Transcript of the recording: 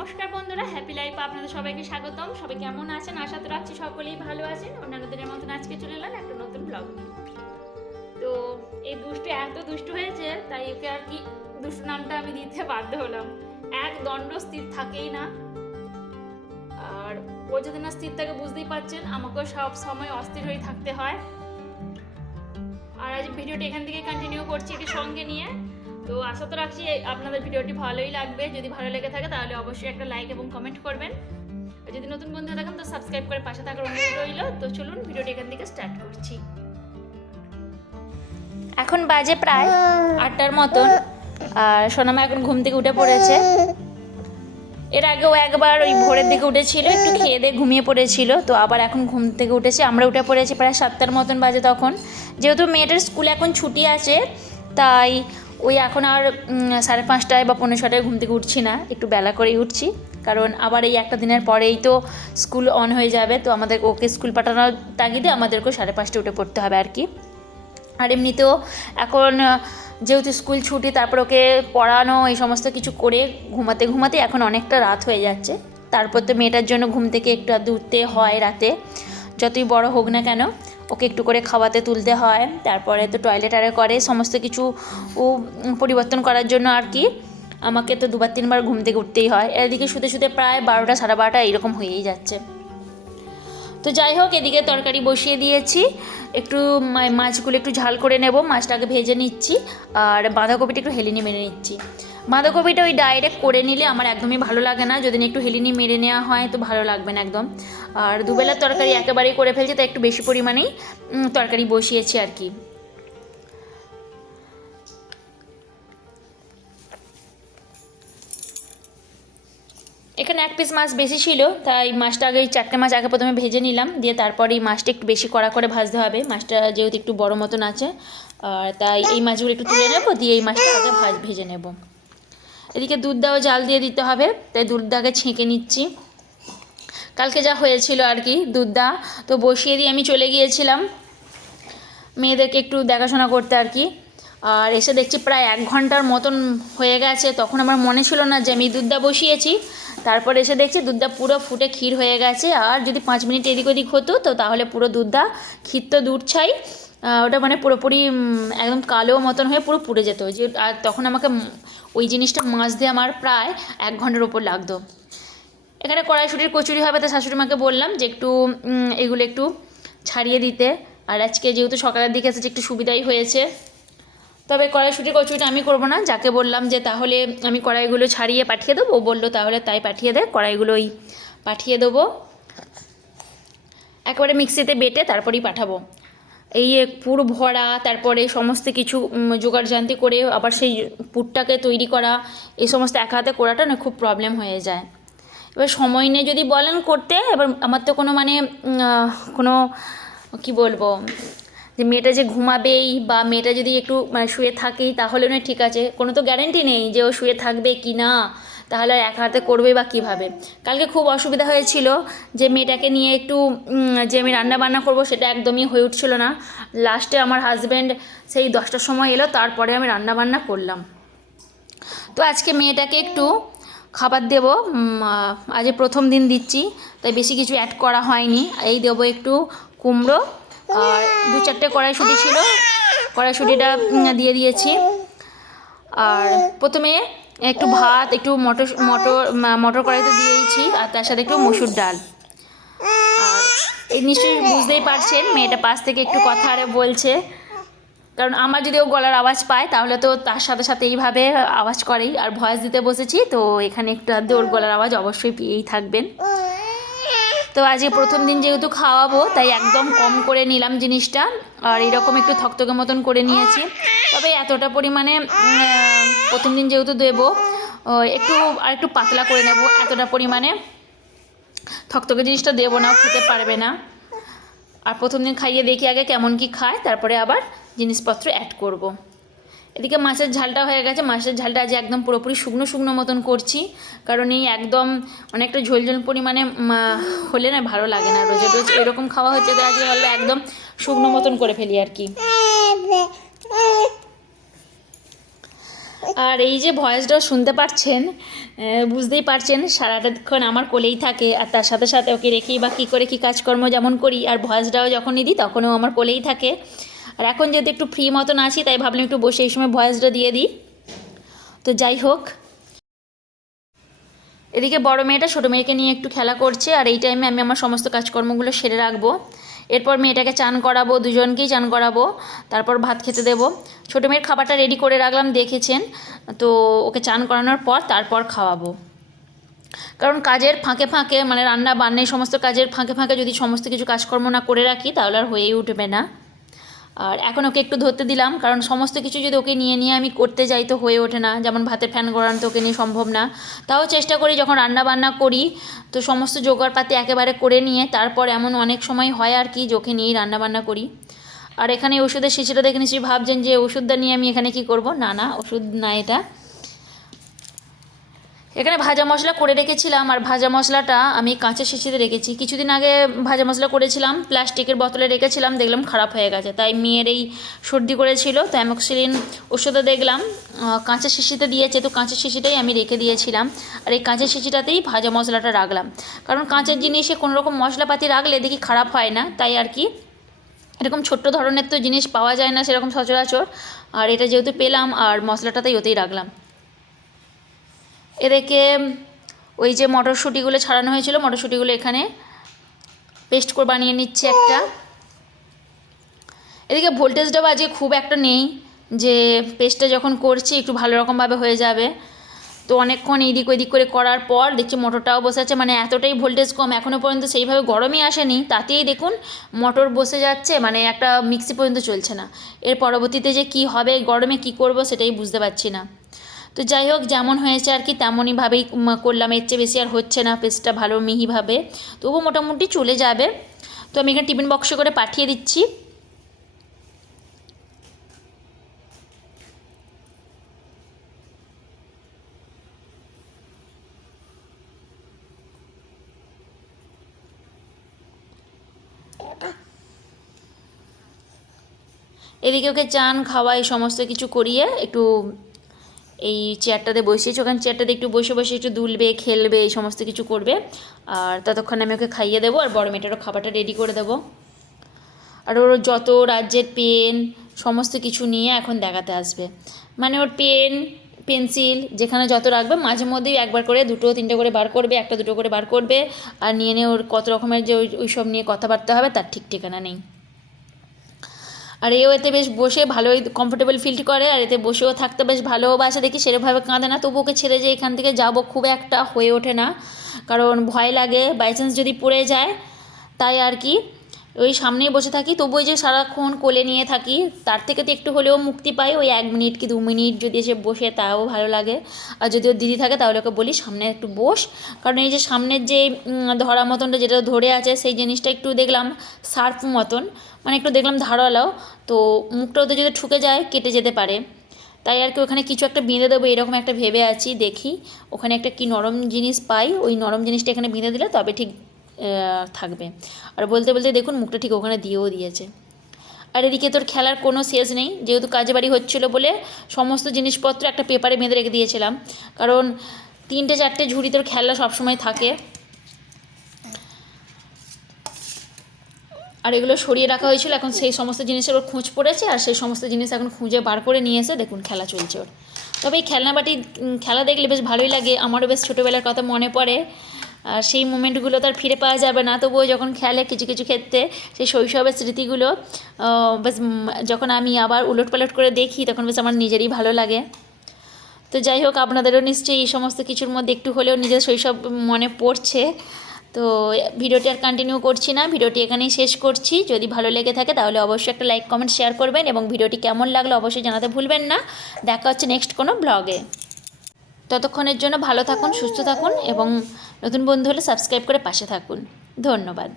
নমস্কার বন্ধুরা happy life আপনাদের সবাইকে স্বাগতম। সবাই কেমন আছেন? আশা তো রাখছি সকলেই ভালো আছেন। অন্যান্য দিনের মতন আজকে চলে এলাম একটা নতুন ব্লগ তো এই দুষ্টু এত দুষ্টু হয়েছে, তাই ওকে আর কি দুষ্টু নামটা আমি দিতে বাধ্য হলাম। এক দণ্ড স্থির থাকেই না। আর ও যদি না স্থির থাকে, বুঝতেই পারছেন, আমাকেও সব সময় অস্থির হয়ে থাকতে হয়। আর আজ ভিডিওটি এখান থেকে কন্টিনিউ করছি এটি সঙ্গে নিয়ে। তো আশা তো রাখছি আপনাদের ভিডিওটি ভালোই লাগবে। যদি ভালো লেগে থাকে তাহলে অবশ্যই একটা লাইক এবং কমেন্ট করবেন। যদি নতুন বন্ধু থাকেন তো সাবস্ক্রাইব করে পাশে থাকার অনুরোধ রইল। তো চলুন ভিডিওটি এখান থেকে স্টার্ট করছি। এখন বাজে প্রায় আটটার মতন। আর সোনামা এখন ঘুম থেকে উঠে পড়েছে। এর আগেও একবার ওই ভোরের দিকে উঠেছিল, একটু খেয়ে দিয়ে ঘুমিয়ে পড়েছিল। তো আবার এখন ঘুম থেকে উঠেছে, আমরা উঠে পড়েছি প্রায় সাতটার মতন বাজে তখন। যেহেতু মেয়েটার স্কুলে এখন ছুটি আছে, তাই ওই এখন আর সাড়ে পাঁচটায় বা পনেরো ছটায় ঘুম থেকে উঠছি না, একটু বেলা করেই উঠছি। কারণ আবার এই একটা দিনের পরেই তো স্কুল অন হয়ে যাবে, তো আমাদের ওকে স্কুল পাঠানোর তাগিদে আমাদেরকেও সাড়ে পাঁচটা উঠে পড়তে হবে আর কি। আর এমনিতেও এখন, যেহেতু স্কুল ছুটি, তারপর ওকে পড়ানো, এই সমস্ত কিছু করে ঘুমাতে ঘুমাতে এখন অনেকটা রাত হয়ে যাচ্ছে। তারপর তো মেয়েটার জন্য ঘুম থেকে একটু আধটু উঠতে হয় রাতে, যতই বড় হোক না কেন। ওকে একটু করে খাওয়াতে তুলতে হয়, তারপরে তো টয়লেট আরে করে, সমস্ত কিছু ও পরিবর্তন করার জন্য আর কি। আমাকে তো দুবার তিনবার ঘুম থেকে উঠতেই হয়। এদিকে শুতে শুতে প্রায় বারোটা, সাড়ে বারোটা এরকম হয়েই যাচ্ছে। তো যাই হোক, এদিকে তরকারি বসিয়ে দিয়েছি। একটু মাছগুলো একটু ঝাল করে নেব মাছটাকে ভেজে নিচ্ছি, আর বাঁধাকপিটা একটু হেলিনি মেরে নিচ্ছি। বাঁধাকপিটা ওই ডাইরেক্ট করে নিলে আমার একদমই ভালো লাগে না। যদি একটু হেলিনি মেরে নেওয়া হয় তো ভালো লাগবে না একদম। আর দুবেলার তরকারি একেবারেই করে ফেলছি, তাই একটু বেশি পরিমাণেই তরকারি বসিয়েছি আর কি। এখানে এক পিস মাছ বেশি ছিল, তাই মাছটা আগে চারটে মাছ আগে প্রথমে ভেজে নিলাম, দিয়ে তারপরে এই মাছটা একটু বেশি কড়া করে ভাজতে হবে। মাছটা যেহেতু একটু বড় মতন আছে, আর তাই এই মাছগুলো একটু তুলে নেব, দিয়ে এই মাছটা আগে ভাজ, ভেজে নেব। এদিকে দুধ দাও জাল দিয়ে দিতে হবে, তাই দুধটাকে ছেঁকে নিচ্ছি। কালকে যা হয়েছিল আর কি দুধটা তো বসিয়ে দিয়ে আমি চলে গিয়েছিলাম। মেয়েদেরকে একটু দেখাশোনা করতে আর কি। আর এসে দেখছি প্রায় এক ঘণ্টার মতন হয়ে গেছে, তখন আমার মনে ছিল না যে আমি দুধটা বসিয়েছি। তারপর এসে দেখছি দুধটা পুরো ফুটে ক্ষীর হয়ে গেছে, আর যদি পাঁচ মিনিট এদিক ওদিক হতো, তো তাহলে পুরো দুধটা ক্ষীর তো দুধ ছাই ওটা মানে পুরোপুরি একদম কালো মতন হয়ে পুরো পুড়ে যেত। যে, আর তখন আমাকে ওই জিনিসটা দিয়ে আমার প্রায় এক ঘণ্টার ওপর লাগতো। এখানে কড়াইশুটির কচুরি হবে শাশুড়ি মাকে বললাম যে একটু এগুলো একটু ছাড়িয়ে দিতে। আর আজকে যেহেতু সকালের দিকে এসেছে একটু সুবিধাই হয়েছে। তবে কড়াইশুটির কচুরিটা আমি করব না, যাকে বললাম যে তাহলে আমি কড়াইগুলো ছাড়িয়ে পাঠিয়ে দেবো, ও বলল তাহলে তাই পাঠিয়ে দে, কড়াইগুলোই পাঠিয়ে দেবো। একেবারে মিক্সিতে বেটে তারপরেই পাঠাবো। এই পুর ভরা তারপরে সমস্ত কিছু উম, জোগাড়জান্তি করে আবার সেই পুরটাকে তৈরি করা এই সমস্ত এক হাতে করাটা না খুব প্রবলেম হয়ে যায়। এবার সময় নিয়ে যদি বলেন করতে এবার আমার তো কোনো মানে কোনো কি বলব যে মেয়েটা যে ঘুমাবেই বা মেয়েটা যদি একটু মানে শুয়ে থাকেই তাহলে না ঠিক আছে। কোনো তো গ্যারেন্টি নেই যে ও শুয়ে থাকবে কি না তাহলে এক হাতে করবে বা কীভাবে? কালকে খুব অসুবিধা হয়েছিল যে মেয়েটাকে নিয়ে একটু যে আমি রান্না বান্না করব সেটা একদমই হয়ে উঠছিল না। লাস্টে আমার হাজব্যান্ড সেই দশটার সময় এলো, তারপরে আমি রান্না বান্না করলাম। তো আজকে মেয়েটাকে একটু খাবার দেব আজ প্রথম দিন দিচ্ছি, তাই বেশি কিছু অ্যাড করা হয়নি। এই দেবো একটু কুমড়ো, আর দু চারটে কড়াইশুঁটি ছিল, কড়াইশুঁটিটা দিয়ে দিয়েছি। আর প্রথমে একটু ভাত, একটু মটর মটর মটর কড়াইতে দিয়েছি, আর তার সাথে একটু মসুর ডাল। আর এই নিশ্চয়ই বুঝতেই পারছেন, মেয়েটা পাশ থেকে একটু কথা আরে বলছে। কারণ আমার যদি ও গলার আওয়াজ পায়, তাহলে তো তার সাথে সাথে এইভাবে আওয়াজ করেই। আর ভয়েস দিতে বসেছি, তো এখানে একটু আধটু ওর গলার আওয়াজ অবশ্যই পেয়েই থাকবেন। তো আজকে প্রথম দিন যেহেতু খাওয়াবো, তাই একদম কম করে নিলাম জিনিসটা। আর এরকম একটু থকথকে মতন করে নিয়েছি। তবে এতটা পরিমাণে প্রথম দিন যেহেতু দেবো একটু আর একটু পাতলা করে নেব, এতটা পরিমাণে। থকথকে জিনিসটা দেবো না, খেতে পারবে না। আর প্রথম দিন খাইয়ে দেখি আগে কেমন কি খায়, তারপরে আবার জিনিসপত্র অ্যাড করব। এদিকে মাছের ঝালটা হয়ে গেছে, মাছের ঝালটা আজ একদম পুরোপুরি শুকনো শুকনো মতন করছি, কারণ এই একদম অনেকটা ঝোল ঝোল পরিমাণে হলে না ভালো লাগে না। রোজে রোজ এরকম খাওয়া হচ্ছে তো আজকে ভালো একদম শুকনো মতন করে ফেলি আর কি। আর এই যে ভয়েসটাও শুনতে পারছেন বুঝতেই পারছেন সারাটাক্ষণ আমার কোলেই থাকে, আর তার সাথে সাথে ওকে রেখেই বা কী করে কী কাজকর্ম যেমন করি, আর ভয়েসটাও যখনই দিই তখনও আমার কোলেই থাকে। আর এখন যদি একটু ফ্রি মতন আছি, তাই ভাবলাম একটু বসে এই সময় ভয়েসটা দিয়ে দিই। তো যাই হোক। এদিকে বড় মেয়েটা ছোটো মেয়েকে নিয়ে একটু খেলা করছে, আর এই টাইমে আমি আমার সমস্ত কাজকর্মগুলো সেরে রাখব। এরপর মেয়েটাকে চান করাবো, দুজনকেই চান করাবো, তারপর ভাত খেতে দেবো। ছোটো মেয়ের খাবারটা রেডি করে রাখলাম, দেখেছেন। তো ওকে চান করানোর পর তারপর খাওয়াবো। কারণ কাজের ফাঁকে ফাঁকে মানে রান্না বান্না সমস্ত কাজের ফাঁকে ফাঁকে যদি সমস্ত কিছু কাজকর্ম না করে রাখি, তাহলে আর হয়েই উঠবে না। আর এখন ওকে একটু ধরতে দিলাম, কারণ সমস্ত কিছু যদি ওকে নিয়ে নিয়ে আমি করতে যাই তো হয়ে ওঠে না। যেমন ভাতের ফ্যান গড়ানো তো ওকে নিয়ে সম্ভব না। তাও চেষ্টা করি যখন রান্না বান্না করি, তো সমস্ত জোগাড়পাতি একেবারে করে নিয়ে, তারপর এমন অনেক সময় হয় আর কি ওকে নিয়েই রান্না বান্না করি। আর এখানে ওষুধের শিশিটা দেখে নিশ্চয়ই ভাবছেন যে ওষুধটা নিয়ে আমি এখানে কি করব? না না, ওষুধ না এটা। এখানে ভাজা মশলা করে রেখেছিলাম আর ভাজা মশলাটা আমি কাঁচা শিশিতে রেখেছি। কিছুদিন আগে ভাজা মশলা করেছিলাম, প্লাস্টিকের বোতলে রেখেছিলাম, দেখলাম খারাপ হয়ে গেছে। তাই মেয়ের এই সর্দি করেছিল তো অ্যামোক্সিলিন ওষুধও দেখলাম। কাঁচা শিশিতে দিয়েছে, তো কাঁচা শিশিটাই আমি রেখে দিয়েছিলাম। আর এই কাঁচা শিশিটাতেই ভাজা মশলাটা রাখলাম। কারণ কাঁচের জিনিসে কোনো রকম মশলাপাতি রাখলে দেখি খারাপ হয় না, তাই আর কি। এরকম ছোট্ট ধরনের তো জিনিস পাওয়া যায় না সেরকম সচরাচর। আর এটা যেহেতু পেলাম, আর মশলাটাতেই ওতেই রাখলাম। এদিকে ওই যে মটরশুঁটিগুলো ছাড়ানো হয়েছিল, মটরশুঁটিগুলো এখানে পেস্ট করে বানিয়ে নিচ্ছে একটা। এদিকে ভোল্টেজটাও আজকে খুব একটা নেই যে পেস্টটা যখন করছি একটু ভালো রকমভাবে হয়ে যাবে। তো অনেকক্ষণ এদিক ওইদিক করে করার পর দেখছি মোটরটাও বসে আছে মানে এতটাই ভোল্টেজ কম এখনও পর্যন্ত সেইভাবে গরমই আসেনি। তাতেই দেখুন মোটর বসে যাচ্ছে মানে একটা মিক্সি পর্যন্ত চলছে না। এর পরবর্তীতে যে কি হবে, গরমে কি করব সেটাই বুঝতে পারছি না। তো যাই হোক, যেমন হয়েছে আর কি তেমনইভাবেই করলাম। এর চেয়ে বেশি আর হচ্ছে না পেস্টটা ভালো মিহিভাবে। তবু মোটামুটি চলে যাবে। তো আমি এখানে টিফিন বক্সে করে পাঠিয়ে দিচ্ছি। এদিকে ওকে চান, খাওয়া, এই সমস্ত কিছু করিয়ে একটু এই চেয়ারটাতে বসিয়েছি। ওখানে চেয়ারটাতে একটু বসে বসে একটু দুলবে, খেলবে, এই সমস্ত কিছু করবে। আর ততক্ষণ আমি ওকে খাইয়ে দেবো আর বড় মেয়েটারও খাবারটা রেডি করে দেবো। আর ওর যত রাজ্যের পেন সমস্ত কিছু নিয়ে এখন দেখাতে আসবে। মানে ওর পেন পেন্সিল যেখানে যত রাখবে, মাঝে মধ্যেই একবার করে, দুটো, তিনটে করে বার করবে, একটা দুটো করে বার করবে। আর নিয়ে নিয়ে ওর কত রকমের যে ওই ওই সব নিয়ে কথাবার্তা হবে, তার ঠিক ঠিকানা নেই। আর এও এতে বেশ বসে ভালোই কমফোর্টেবল ফিল করে, আর এতে বসেও থাকতে বেশ ভালোবাসে দেখি সেরকমভাবে কাঁদে না তবু ওকে ছেড়ে যে এখান থেকে যাব, খুব একটা হয়ে ওঠে না। কারণ ভয় লাগে বাই চান্স যদি পড়ে যায়, তাই আর কি। ওই সামনেই বসে থাকি, তবু ওই যে সারাক্ষণ কোলে নিয়ে থাকি, তার থেকে তো একটু হলেও মুক্তি পাই, ওই এক মিনিট কি দু মিনিট যদি এসে বসে তাও ভালো লাগে। আর যদি ওর দিদি থাকে তাহলে ওকে বলি সামনে একটু বস। কারণ এই যে সামনের যে ধরা মতনটা যেটা ধরে আছে, সেই জিনিসটা একটু দেখলাম সার্ফ মতন মানে একটু দেখলাম ধারালো, তো মুখটা ওদের যদি ঠুকে যায়, কেটে যেতে পারে। তাই আর কি ওখানে কিছু একটা বেঁধে দেবো, এরকম একটা ভেবে আছি, দেখি, ওখানে একটা কি নরম জিনিস পাই, ওই নরম জিনিসটা এখানে বেঁধে দিলে তবে ঠিক থাকবে। আর বলতে বলতে দেখুন, মুখটা ঠিক ওখানে দিয়েও দিয়েছে। আর এদিকে তোর খেলার কোনো শেষ নেই, যেহেতু কাজে বাড়ি হচ্ছিল বলে সমস্ত জিনিসপত্র একটা পেপারে বেঁধে রেখে দিয়েছিলাম। কারণ তিনটে চারটে ঝুড়ি তোর খেলা সবসময় থাকে। আর এগুলো সরিয়ে রাখা হয়েছিল, এখন সেই সমস্ত জিনিসের ওর খোঁজ পড়েছে, আর সেই সমস্ত জিনিস এখন খুঁজে বার করে নিয়ে এসে দেখুন, খেলা চলছে ওর। তবে এই খেলনাবাটি খেলা দেখলে বেশ ভালোই লাগে। আমারও বেশ ছোটোবেলার কথা মনে পড়ে। আর সেই মোমেন্টগুলো তো আর ফিরে পাওয়া যাবে না। তবুও যখন খেলে কিছু কিছু ক্ষেত্রে সেই শৈশবের স্মৃতিগুলো বেশ যখন আমি আবার উলট পালট করে দেখি, তখন বেশ আমার নিজেরই ভালো লাগে। তো যাই হোক, আপনাদেরও নিশ্চয়ই এই সমস্ত কিছুর মধ্যে একটু হলেও নিজের শৈশব মনে পড়ছে। তো ভিডিওটি আর কন্টিনিউ করছি না, ভিডিওটি এখানেই শেষ করছি। যদি ভালো লেগে থাকে তাহলে অবশ্যই একটা লাইক কমেন্ট শেয়ার করবেন এবং ভিডিওটি কেমন লাগল অবশ্যই জানাতে ভুলবেন না। দেখা হচ্ছে নেক্সট কোনো ব্লগে ততক্ষণের জন্য ভালো থাকুন, সুস্থ থাকুন এবং নতুন বন্ধু হলে সাবস্ক্রাইব করে পাশে থাকুন। ধন্যবাদ।